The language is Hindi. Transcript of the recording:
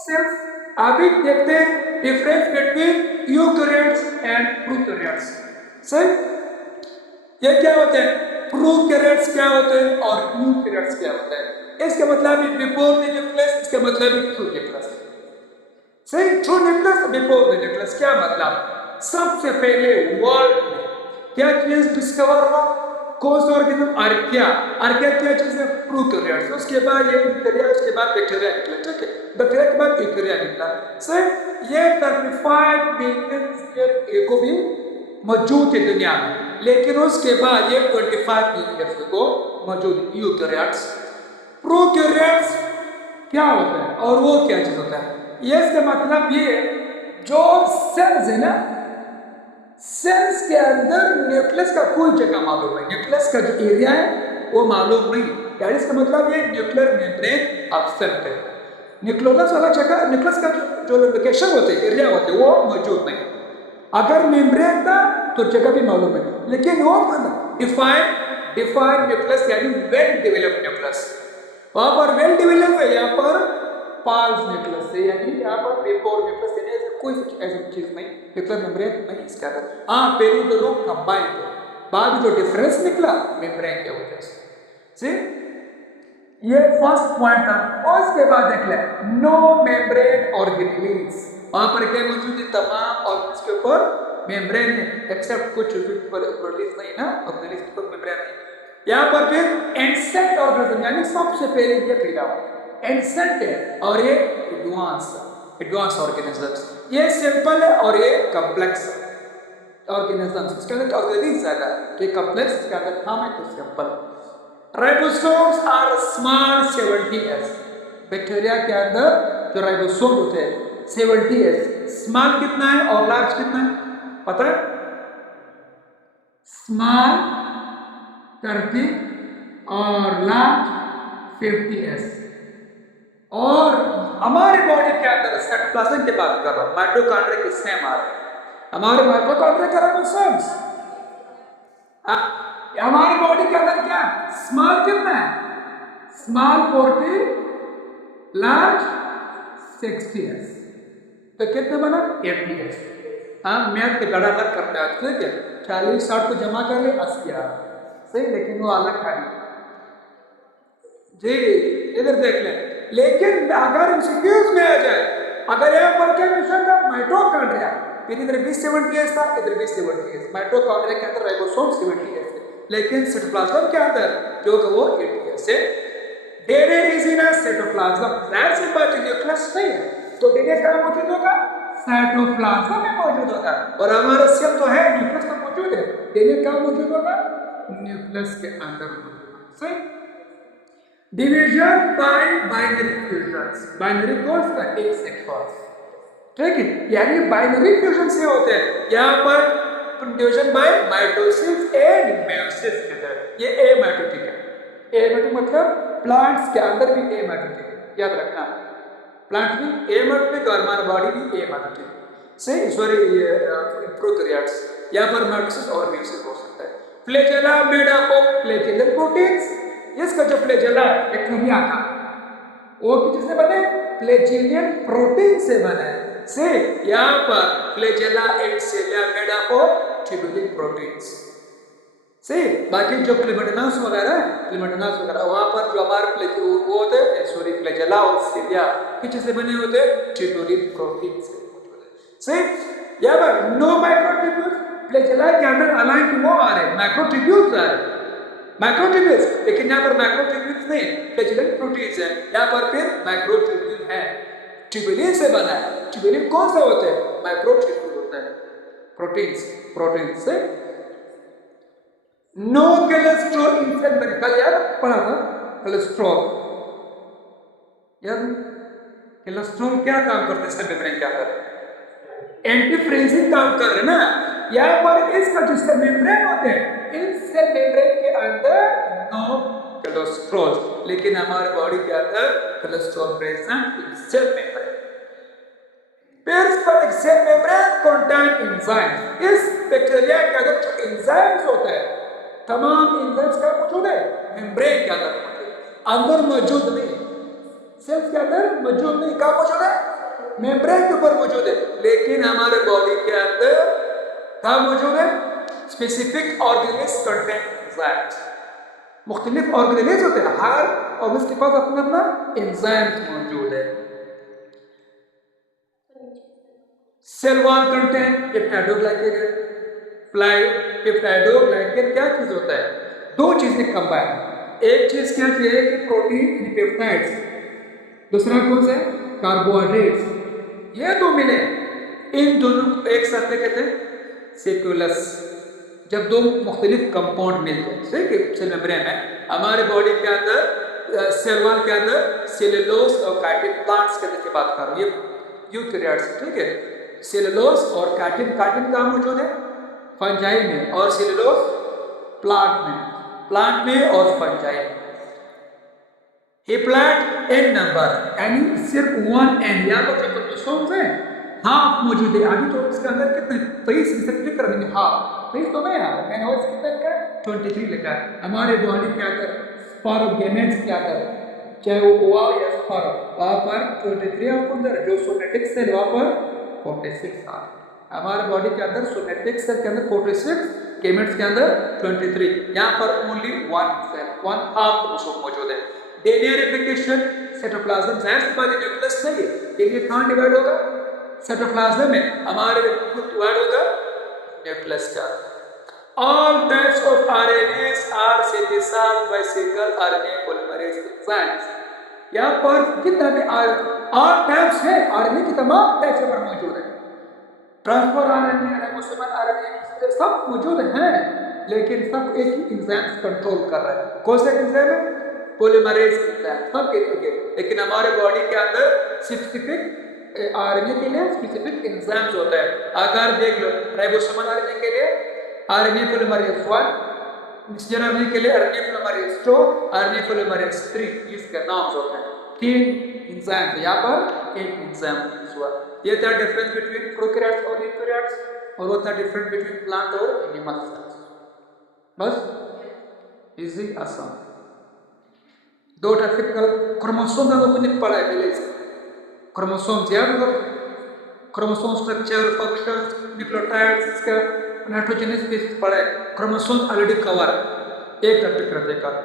सेल्स अभी देखते हैं difference between eukaryotes and prokaryotes. सही, ये क्या होते हैं, प्रोकैरियोट्स क्या होते हैं और यूकैरियोट्स क्या होते हैं। इसका मतलब बिफोर द न्यूक्लियस, इसका मतलब थ्रू न्यूक्लियस। सही, through nucleus before the nucleus क्या मतलब, सबसे पहले वर्ल्ड में क्या चीज डिस्कवर हुआ, कोष ऑर्गेनिज्म आर्किया। आर्किया क्या चीज है, प्रोकैरियोट्स। उसके बाद ये यूकैरिया, उसके बाद बैक्टीरिया निकला। ठीक है, बैक्टीरिया के बाद यूकैरिया निकला। सही, ये 35 मिलियन ईयर को भी मौजूद है दुनिया में, लेकिन उसके बाद ये 25 मिलियन को मौजूद यूकैरियोट्स। प्रोकैरियोट्स क्या होता है और वो क्या चीज होता है, ये इसका मतलब ये जो सेल्स है ना, सेल्स के अंदर न्यूक्लियस का कोई जगह मालूम है, न्यूक्लियस का जो एरिया है वो मालूम नहीं। यानी इसका मतलब ये न्यूक्लियर मेम्ब्रेन एब्सेंट है। न्यूक्लियस वाला जगह, न्यूक्लियस का जो लोकेशन होते हैं, एरिया होते हैं, वो मौजूद नहीं। अगर मेम्ब्रेन था तो जगह भी मालूम है, लेकिन वो डिफाइंड न्यूक्लियस यानी वेल डेवलप्ड न्यूक्लियस। वहां पर वेल डेवलप है, यहाँ पर पाल्स न्यूक्लियस है, यानी यहाँ पर बिफोर न्यूक्लियस यानी कोई ऐसी चीज नहीं, न्यूक्लियर मेम्ब्रेन नहीं इसके अंदर। हाँ, पहले दोनों कंबाइन थे, बाद में जो डिफरेंस निकला मेम्ब्रेन के वजह से। सी, ये फर्स्ट पॉइंट था। और इसके बाद देख ले, नो मेम्ब्रेन ऑर्गेनेल्स। वहां पर क्या मौजूद है, तमाम ऑर्गेन्स के ऊपर मेम्ब्रेन है, एक्सेप्ट कुछ प्रोटीन्स नहीं ना, ऑर्गेनेल्स के ऊपर मेम्ब्रेन नहीं। यहाँ पर फिर एंसेंट ऑर्गेनिज्म, यानी सबसे पहले ये पैदा हुआ एंसेंट है, और ये एडवांस ऑर्गेनिजम्स। ये सिंपल है और ये कॉम्प्लेक्स ऑर्गेनिजम्स। इसके अंदर ऑर्गेनिज्म ज्यादा है, तो ये कॉम्प्लेक्स, इसके अंदर हम है तो simple. Ribosomes are small 70s। Bacteria के अंदर जो राइबोसोम होते हैं 70s। स्मॉल कितना है और लार्ज कितना है पता है? स्मॉल 30 और लार्ज 50s। और हमारे बॉडी के अंदर साइटोप्लाज्म की बात कर रहा हूं, माइटोकॉन्ड्रिया किससे हमारे, हमारे माइटोकॉन्ड्रिया के राइबोसोम्स। हमारे बॉडी के अंदर क्या स्मॉल कितना है, स्मॉल 40 लार्ज 60s, तो कितने बना 80s। हाँ, मैथ के गड़ागड़ करते हैं, ठीक है, 40-60 को जमा कर ले 80 आ सही, लेकिन वो अलग खाली जी। इधर देख लें, लेकिन अगर इंस्टीट्यूट में आ जाए, अगर यहाँ पर क्या मिशन था, माइटोकॉन्ड्रिया, फिर इधर भी 70s था, इधर भी 70s। माइटोकॉन्ड्रिया के अंदर राइबोसोम 70s है, लेकिन साइटोप्लाज्म के अंदर जो कि वो 80s है। DNA is in a cytoplasm, that is but nucleus नहीं है, तो डीएनए कहाँ मौजूद होगा, साइटोप्लाज्म में मौजूद होगा। और हमारा सेल तो है न्यूक्लियस में मौजूद है, डीएनए कहाँ मौजूद होगा, न्यूक्लियस के अंदर मौजूद होगा। सही, division bye binary fusions, binary codes का एक सेक्टर्स, ठीक है, यानी बाइनरी फ्यूजन से होते हैं। यहाँ पर division by mitosis and meiosis के अंदर, ये एमाइटोटिक है। एमाइटोटिक मतलब प्लांट्स के अंदर भी एमाइटोटिक है, याद रखना, प्लांट भी एमाइटोटिक और हमारा बॉडी भी एमाइटोटिक से, सॉरी ये प्रोकैरियोट्स, यहाँ पर माइटोसिस और मेयोसिस हो सकता है। Flagella made up of flagellar proteins, इसका जो फ्लैजेला बैक्टीरिया का, वो किस से बने, फ्लैजेलियन प्रोटीन से बना है। से यहाँ पर flagella and Celia made up of tubulin proteins. से बाकी जो क्लेमेटिनास वगैरह वहाँ पर जो हमारे वो होते हैं, सॉरी फ्लैजेला और सेलिया किस से बने होते हैं, ट्यूबुलिन प्रोटीन से। से यहाँ पर नो माइक्रोट्यूब्यूल्स, फ्लैजेला के अंदर हालांकि वो आ रहे माइक्रोट्यूब्यूल्स आ रहे, माइक्रोट्यूब्यूल्स, लेकिन यहाँ पर माइक्रोट्यूब्यूल्स नहीं, फ्लैजेलेंट प्रोटीन्स है। यहाँ पर फिर माइक्रोट्यूब्यूल है, ट्यूबुलिन से बना है। ट्यूबुलिन कौन सा होते हैं, माइक्रोट्यूब्यूल होता है, प्रोटीन्स से। नो कोलेस्ट्रॉल इन सेल में, कल याद पढ़ा था कोलेस्ट्रॉल, याद, कोलेस्ट्रॉल क्या काम करते हैं सेल मेम्ब्रेन के अंदर, एंटी फ्रीजिंग काम कर रहे ना। यहाँ पर इसका जो सेल मेम्ब्रेन होते हैं, इन सेल मेम्ब्रेन के अंदर नो कोलेस्ट्रॉल, लेकिन हमारे बॉडी के अंदर cholesterol present in cell membrane. Periplasmic cell membrane contain enzymes, इस बैक्टीरिया के अंदर जो एंजाइम्स होते हैं, तमाम एंजाइम्स का मौजूद है मेम्ब्रेन के अंदर मौजूद नहीं, सेल्स के अंदर मौजूद नहीं, कहाँ मौजूद है, मेम्ब्रेन के ऊपर मौजूद है, लेकिन हमारे बॉडी के अंदर क्या मौजूद है? Specific organelles contain enzymes. मुख्तलिफ ऑर्गेनेल्स होते हैं, हर ऑर्गेन्स के पास अपना अपना एंजाइम्स मौजूद है। Cell wall contain peptidoglycan. Peptidoglycan क्या चीज होता है? दो चीजें कंबाइन। एक चीज क्या चाहिए कि प्रोटीन पेप्टाइड्स, दूसरा कौन सा है? कार्बोहाइड्रेट्स। ये दो मिले, इन दोनों को एक साथ में कहते हैं सेक्युलस। जब दो मुख्तलिफ कंपाउंड मिलते हैं, ठीक है, सेल मेम्ब्रेन में, हमारे बॉडी के अंदर सेल वॉल के अंदर सेलुलोज और काइटिन, प्लांट्स के अंदर की बात कर रहा हूँ, ये यूकेरियोट्स, ठीक है। सेलुलोज और काइटिन, काइटिन कहाँ मौजूद है? फंजाई में, और सेलुलोज प्लांट में और फंजाई में। हेप्लॉइड एन नंबर, यानी सिर्फ 1 एन, यहाँ पर जो क्रोमोसोम्स हैं हाफ मौजूद है। अभी तो इसके अंदर कितने 23 से क्लिक कर देंगे, हाफ 23 तो नहीं है, मैंने और कितना लिखा है? 23 लिखा है। हमारे बॉडी के अंदर स्पारोगेमेट्स के अंदर, चाहे वो ओवा या स्पारो, वहाँ पर 23 आपको अंदर, जो सोमेटिक सेल वहाँ पर 46 आ। हमारे बॉडी के अंदर सोमेटिक सेल के अंदर 46, गेमेट्स के अंदर 23। यहाँ पर ओनली 1 सेल, 1 हाफ क्रोमोसोम मौजूद है। डीएनए रेप्लिकेशन साइटोप्लाज्म जाहिर सी बात है न्यूक्लियस नहीं है, डीएनए कहाँ डिवाइड होगा? साइटोप्लाज्म में। हमारे डिवाइड होगा न्यूक्लियस का। All types of RNAs are synthesized by single RNA polymerase enzymes. यहाँ पर कितना भी all types है, RNA की तमाम टाइप्स पर मौजूद है। ट्रांसफर RNA, राइबोसोमल RNA सब मौजूद हैं, लेकिन सब एक ही एंजाइम कंट्रोल कर रहे हैं। कौन सा एंजाइम है? पोलीमरेज एंजाइम, सब एक ही है। लेकिन हमारे बॉडी के अंदर स्पेसिफिक आरएनए के लिए स्पेसिफिक एंजाइम्स होता है। अगर देख लो, राइबोसोमल आरएनए के लिए आरएनए पोलीमरेज 1, मैसेंजर आरएनए के लिए आरएनए पोलीमरेज 2, आरएनए पोलीमरेज 3, इसके नाम होते हैं। 3 एंजाइम है, यहाँ पर एक एंजाइम हुआ। ये था डिफरेंस बिटवीन प्रोकैरियोट्स और यूकैरियोट्स, और वो था डिफरेंस बिटवीन प्लांट और एनिमल सेल्स। बस इजी आसान। दो टिपिकल क्रोमोसोम का कुछ पढ़ा है पहले से। क्रोमोसोम्स याद होगा, क्रोमोसोम स्ट्रक्चर, फंक्शंस, न्यूक्लियोटाइड्स का नाइट्रोजनस बेस पढ़ा है। क्रोमोसोम ऑलरेडी कवर, एक टॉपिक रहता है।